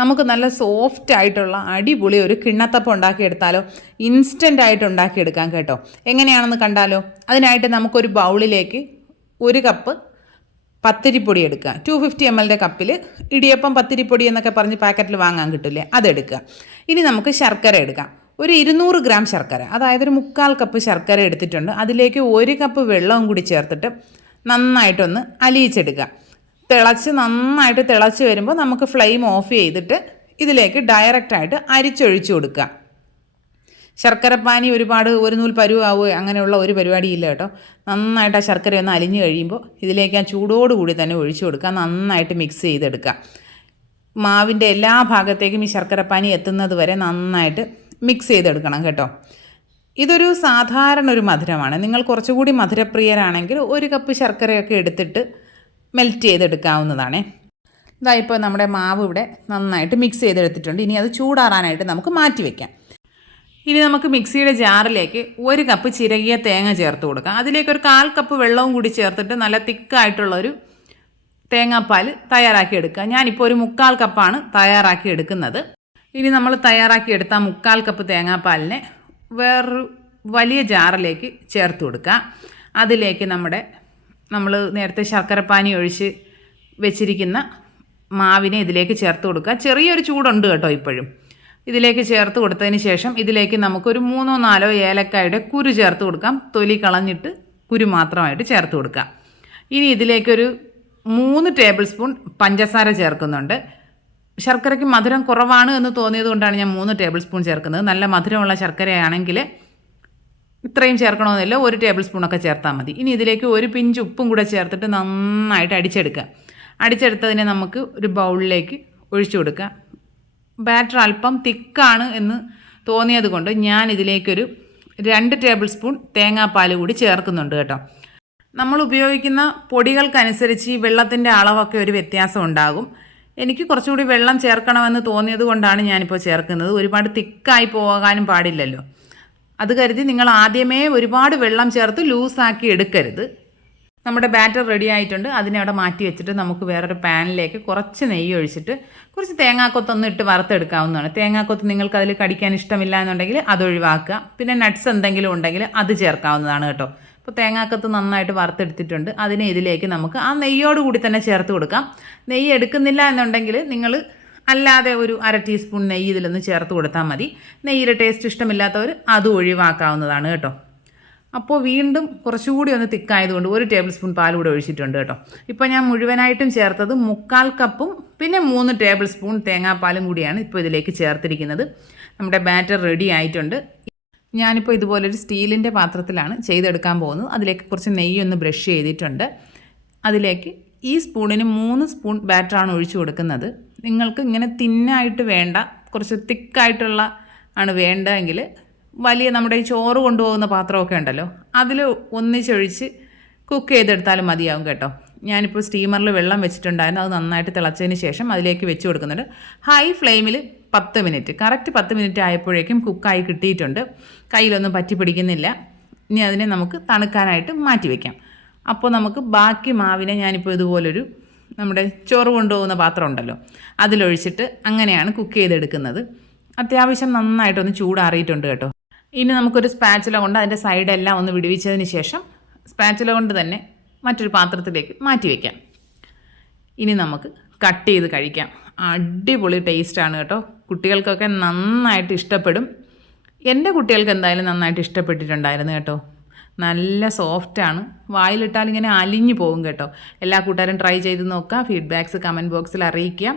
നമുക്ക് നല്ല സോഫ്റ്റ് ആയിട്ടുള്ള അടിപൊളി ഒരു കിണ്ണത്തപ്പം ഉണ്ടാക്കിയെടുത്താലോ? ഇൻസ്റ്റൻ്റ് ആയിട്ട് ഉണ്ടാക്കിയെടുക്കാം കേട്ടോ. എങ്ങനെയാണെന്ന് കണ്ടാലോ? അതിനായിട്ട് നമുക്കൊരു ബൗളിലേക്ക് 1 കപ്പ് പത്തിരിപ്പൊടി എടുക്കുക. 250 ml കപ്പിൽ ഇടിയപ്പം പത്തിരിപ്പൊടി എന്നൊക്കെ പറഞ്ഞ് പാക്കറ്റിൽ വാങ്ങാൻ കിട്ടില്ലേ, അതെടുക്കുക. ഇനി നമുക്ക് ശർക്കര എടുക്കാം. ഒരു 200 ഗ്രാം ശർക്കര, അതായത് ഒരു 1/4 കപ്പ് ശർക്കര എടുത്തിട്ടുണ്ട്. അതിലേക്ക് 1 കപ്പ് വെള്ളവും കൂടി ചേർത്തിട്ട് നന്നായിട്ടൊന്ന് അലിയിച്ചെടുക്കുക. നന്നായിട്ട് തിളച്ച് വരുമ്പോൾ നമുക്ക് ഫ്ലെയിം ഓഫ് ചെയ്തിട്ട് ഇതിലേക്ക് ഡയറക്റ്റായിട്ട് അരിച്ചൊഴിച്ചു കൊടുക്കുക. ശർക്കരപ്പാനി ഒരുപാട് ഒരു നൂൽ പരുവാവുകയോ അങ്ങനെയുള്ള ഒരു പരിപാടിയില്ല കേട്ടോ. നന്നായിട്ട് ആ ശർക്കര ഒന്ന് അലിഞ്ഞ് കഴിയുമ്പോൾ ഇതിലേക്ക് ആ ചൂടോടുകൂടി തന്നെ ഒഴിച്ചു കൊടുക്കുക. നന്നായിട്ട് മിക്സ് ചെയ്തെടുക്കുക. മാവിൻ്റെ എല്ലാ ഭാഗത്തേക്കും ഈ ശർക്കരപ്പാനി എത്തുന്നത് വരെ നന്നായിട്ട് മിക്സ് ചെയ്തെടുക്കണം കേട്ടോ. ഇതൊരു സാധാരണ ഒരു മധുരമാണ്. നിങ്ങൾ കുറച്ചുകൂടി മധുരപ്രിയരാണെങ്കിൽ 1 കപ്പ് ശർക്കരയൊക്കെ എടുത്തിട്ട് മെൽറ്റ് ചെയ്തെടുക്കാവുന്നതാണേ. ഇതായിപ്പോൾ നമ്മുടെ മാവ് ഇവിടെ നന്നായിട്ട് മിക്സ് ചെയ്തെടുത്തിട്ടുണ്ട്. ഇനി അത് ചൂടാറാനായിട്ട് നമുക്ക് മാറ്റി വയ്ക്കാം. ഇനി നമുക്ക് മിക്സിയുടെ ജാറിലേക്ക് 1 കപ്പ് ചിരകിയ തേങ്ങ ചേർത്ത് കൊടുക്കാം. അതിലേക്ക് ഒരു 1/4 കപ്പ് വെള്ളവും കൂടി ചേർത്തിട്ട് നല്ല തിക്കായിട്ടുള്ളൊരു തേങ്ങാപ്പാൽ തയ്യാറാക്കി എടുക്കുക. ഞാനിപ്പോൾ ഒരു 1/4 കപ്പാണ് തയ്യാറാക്കി എടുക്കുന്നത്. ഇനി നമ്മൾ തയ്യാറാക്കി എടുത്ത 1/4 കപ്പ് തേങ്ങാപ്പാലിനെ വേറൊരു വലിയ ജാറിലേക്ക് ചേർത്ത് കൊടുക്കുക. അതിലേക്ക് നമ്മൾ നേരത്തെ ശർക്കരപ്പാനി ഒഴിച്ച് വെച്ചിരിക്കുന്ന മാവിനെ ഇതിലേക്ക് ചേർത്ത് കൊടുക്കുക. ചെറിയൊരു ചൂടുണ്ട് കേട്ടോ ഇപ്പോഴും. ഇതിലേക്ക് ചേർത്ത് കൊടുത്തതിന് ശേഷം ഇതിലേക്ക് നമുക്കൊരു 3-4 ഏലക്കായുടെ കുരു ചേർത്ത് കൊടുക്കാം. തൊലി കളഞ്ഞിട്ട് കുരു മാത്രമായിട്ട് ചേർത്ത് കൊടുക്കാം. ഇനി ഇതിലേക്കൊരു 3 ടേബിൾ സ്പൂൺ പഞ്ചസാര ചേർക്കുന്നുണ്ട്. ശർക്കരയ്ക്ക് മധുരം കുറവാണ് എന്ന് തോന്നിയത് കൊണ്ടാണ് ഞാൻ 3 ടേബിൾ സ്പൂൺ ചേർക്കുന്നത്. നല്ല മധുരമുള്ള ശർക്കരയാണെങ്കിൽ ഇത്രയും ചേർക്കണമെന്നില്ല, 1 ടേബിൾ സ്പൂണൊക്കെ ചേർത്താൽ മതി. ഇനി ഇതിലേക്ക് ഒരു പിഞ്ച് ഉപ്പും കൂടെ ചേർത്തിട്ട് നന്നായിട്ട് അടിച്ചെടുക്കുക. അടിച്ചെടുത്തതിനെ നമുക്ക് ഒരു ബൗളിലേക്ക് ഒഴിച്ചു കൊടുക്കുക. ബാറ്റർ അല്പം തിക്കാണ് എന്ന് തോന്നിയത് കൊണ്ട് ഞാൻ ഇതിലേക്കൊരു 2 ടേബിൾ സ്പൂൺ തേങ്ങാപ്പാൽ കൂടി ചേർക്കുന്നുണ്ട് കേട്ടോ. നമ്മൾ ഉപയോഗിക്കുന്ന പൊടികൾക്കനുസരിച്ച് ഈ വെള്ളത്തിൻ്റെ അളവൊക്കെ ഒരു വ്യത്യാസം ഉണ്ടാകും. എനിക്ക് കുറച്ചുകൂടി വെള്ളം ചേർക്കണമെന്ന് തോന്നിയത് കൊണ്ടാണ് ഞാനിപ്പോൾ ചേർക്കുന്നത്. ഒരുപാട് തിക്കായി പോകാനും പാടില്ലല്ലോ. അത് കരുതി നിങ്ങൾ ആദ്യമേ ഒരുപാട് വെള്ളം ചേർത്ത് ലൂസാക്കി എടുക്കരുത്. നമ്മുടെ ബാറ്റർ റെഡി ആയിട്ടുണ്ട്. അതിനെ അവിടെ മാറ്റി വെച്ചിട്ട് നമുക്ക് വേറൊരു പാനിലേക്ക് കുറച്ച് നെയ്യ് ഒഴിച്ചിട്ട് കുറച്ച് തേങ്ങാക്കൊത്തൊന്നും ഇട്ട് വറുത്തെടുക്കാവുന്നതാണ്. തേങ്ങാക്കൊത്ത് നിങ്ങൾക്ക് അതിൽ കടിക്കാൻ ഇഷ്ടമില്ല എന്നുണ്ടെങ്കിൽ അത് ഒഴിവാക്കുക. പിന്നെ നട്ട്സ് എന്തെങ്കിലും ഉണ്ടെങ്കിൽ അത് ചേർക്കാവുന്നതാണ് കേട്ടോ. അപ്പോൾ തേങ്ങാക്കൊത്ത് നന്നായിട്ട് വറുത്തെടുത്തിട്ടുണ്ട്. അതിനെ ഇതിലേക്ക് നമുക്ക് ആ നെയ്യോട് കൂടി തന്നെ ചേർത്ത് കൊടുക്കാം. നെയ്യ് എടുക്കുന്നില്ല എന്നുണ്ടെങ്കിൽ നിങ്ങൾ അല്ലാതെ ഒരു 1/2 ടീസ്പൂൺ നെയ്യ് ഇതിലൊന്ന് ചേർത്ത് കൊടുത്താൽ മതി. നെയ്യിലെ ടേസ്റ്റ് ഇഷ്ടമില്ലാത്തവർ അത് ഒഴിവാക്കാവുന്നതാണ് കേട്ടോ. അപ്പോൾ വീണ്ടും കുറച്ചുകൂടി ഒന്ന് തിക്കായതുകൊണ്ട് 1 ടേബിൾ സ്പൂൺ പാൽ കൂടെ ഒഴിച്ചിട്ടുണ്ട് കേട്ടോ. ഇപ്പോൾ ഞാൻ മുഴുവനായിട്ടും ചേർത്തത് 1/4 കപ്പും പിന്നെ 3 ടേബിൾ സ്പൂൺ തേങ്ങാപ്പാലും കൂടിയാണ് ഇപ്പോൾ ഇതിലേക്ക് ചേർത്തിരിക്കുന്നത്. നമ്മുടെ ബാറ്റർ റെഡി ആയിട്ടുണ്ട്. ഞാനിപ്പോൾ ഇതുപോലൊരു സ്റ്റീലിൻ്റെ പാത്രത്തിലാണ് ചെയ്തെടുക്കാൻ പോകുന്നത്. അതിലേക്ക് കുറച്ച് നെയ്യൊന്ന് ബ്രഷ് ചെയ്തിട്ടുണ്ട്. അതിലേക്ക് ഈ സ്പൂണിന് 3 സ്പൂൺ ബാറ്ററാണ് ഒഴിച്ചു കൊടുക്കുന്നത്. നിങ്ങൾക്ക് ഇങ്ങനെ തിന്നായിട്ട് വേണ്ട, കുറച്ച് തിക്കായിട്ടുള്ള ആണ് വേണ്ടതെങ്കിൽ വലിയ നമ്മുടെ ഈ ചോറ് കൊണ്ടുപോകുന്ന പാത്രമൊക്കെ ഉണ്ടല്ലോ, അതിൽ ഒന്നിച്ചൊഴിച്ച് കുക്ക് ചെയ്തെടുത്താലും മതിയാവും കേട്ടോ. ഞാനിപ്പോൾ സ്റ്റീമറിൽ വെള്ളം വെച്ചിട്ടുണ്ടായിരുന്നു. അത് നന്നായിട്ട് തിളച്ചതിന് ശേഷം അതിലേക്ക് വെച്ച് കൊടുക്കുന്നുണ്ട്. ഹൈ ഫ്ലെയിമിൽ 10 മിനിറ്റ്, കറക്റ്റ് 10 മിനിറ്റ് ആയപ്പോഴേക്കും കുക്കായി കിട്ടിയിട്ടുണ്ട്. കയ്യിലൊന്നും പറ്റി പിടിക്കുന്നില്ല. ഇനി അതിനെ നമുക്ക് തണുക്കാനായിട്ട് മാറ്റി വയ്ക്കാം. അപ്പോൾ നമുക്ക് ബാക്കി മാവിനെ ഞാനിപ്പോൾ ഇതുപോലൊരു നമ്മുടെ ചോറ് കൊണ്ടുപോകുന്ന പാത്രം ഉണ്ടല്ലോ, അതിലൊഴിച്ചിട്ട് അങ്ങനെയാണ് കുക്ക് ചെയ്തെടുക്കുന്നത്. അത്യാവശ്യം നന്നായിട്ടൊന്ന് ചൂടാറിയിട്ടുണ്ട് കേട്ടോ. ഇനി നമുക്കൊരു സ്പാച്ചുല കൊണ്ട് അതിൻ്റെ സൈഡെല്ലാം ഒന്ന് വിടുവിച്ചതിന് ശേഷം സ്പാച്ചുല കൊണ്ട് തന്നെ മറ്റൊരു പാത്രത്തിലേക്ക് മാറ്റി വയ്ക്കാം. ഇനി നമുക്ക് കട്ട് ചെയ്ത് കഴിക്കാം. അടിപൊളി ടേസ്റ്റാണ് കേട്ടോ. കുട്ടികൾക്കൊക്കെ നന്നായിട്ട് ഇഷ്ടപ്പെടും. എൻ്റെ കുട്ടികൾക്ക് എന്തായാലും നന്നായിട്ട് ഇഷ്ടപ്പെട്ടിട്ടുണ്ടായിരുന്നു കേട്ടോ. നല്ല സോഫ്റ്റാണ്. വായിലിട്ടാൽ ഇങ്ങനെ അലിഞ്ഞു പോകും കേട്ടോ. എല്ലാ കൂട്ടുകാരും ട്രൈ ചെയ്ത് നോക്കുക. ഫീഡ്ബാക്ക്സ് കമൻറ്റ് ബോക്സിൽ അറിയിക്കുക.